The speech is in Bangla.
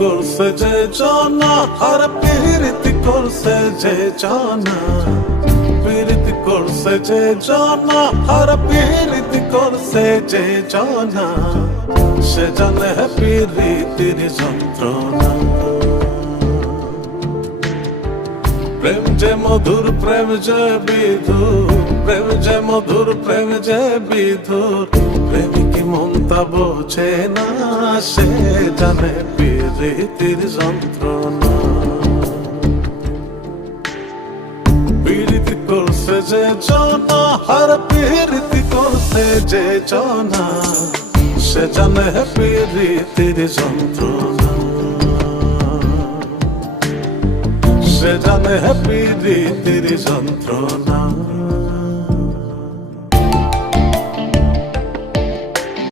করছে যে জানা, আর পীড়িতি করছে যে জানা। পীড়িতি করছে যে জানা, আর পীড়িতি করছে যে জানা। সে জানে পীড়িতির যন্ত্রণা। প্রেম যে মধুর, প্রেম যে বিধুর, প্রেম যে মধুর, প্রেম যে বিধুর। প্রেমিক মন তা বোঝে না, সে জানে পীড়িতির যন্ত্রণা। পীড়িতি করছে যে জানা, আর পীড়িতি করছে যে জানা। সে জানে পীড়িতির যন্ত্রণা। সে জানে পীড়িতির যন্ত্রণা।